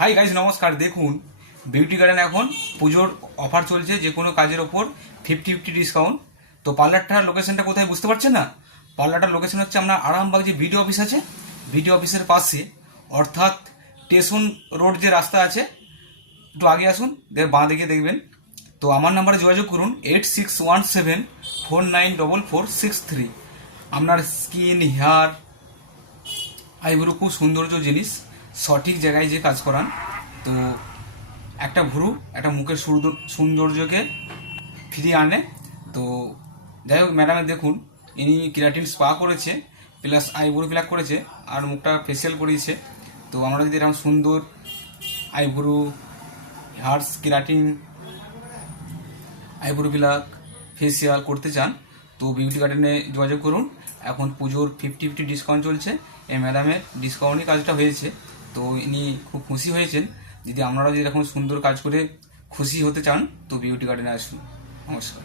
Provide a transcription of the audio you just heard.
Hi guys, নমস্কার। দেখুন, beauty garden এখন পুজোর অফার চলছে, যে কোনো কাজের ওপর 50-50 ডিসকাউন্ট। তো পার্লারটার লোকেশনটা কোথায় বুঝতে পারছেন না? পার্লারটার লোকেশন হচ্ছে আপনার আরামবাগ যে বিডিও অফিস আছে, বিডিও অফিসের পাশে, অর্থাৎ স্টেশন রোড যে রাস্তা আছে, একটু আগে আসুন, বাঁ দিকে দেখবেন। তো আমার নাম্বারে যোগাযোগ করুন 8617494463। আপনার স্কিন, হেয়ার, আইব্রো খুব সৌন্দর্য জিনিস, সঠিক জায়গায় যে কাজ করান। তো একটা ভ্রু একটা মুখের সৌন্দর্যকে ফিরিয়ে আনে। তো যাই হোক, ম্যাডামের দেখুন, ইনি কেরাটিন স্পা করেছে, প্লাস আইব্রো প্লাক করেছে, আর মুখটা ফেসিয়াল করিয়েছে। তো আমরা যদি এরকম সুন্দর eyebrow, hairs, keratin, eyebrow pluck, facial করতে চান, তো বিউটি গার্ডেনে যোগাযোগ করুন। এখন পুজোর 50-50 ডিসকাউন্ট চলছে। এই ম্যাডামের ডিসকাউন্টই কাজটা হয়েছে, তো ইনি খুব খুশি হয়েছেন। যদি আপনারাও যদি এরকম সুন্দর কাজ করে খুশি হতে চান, তো বিউটি গার্ডেনে আসুন। নমস্কার।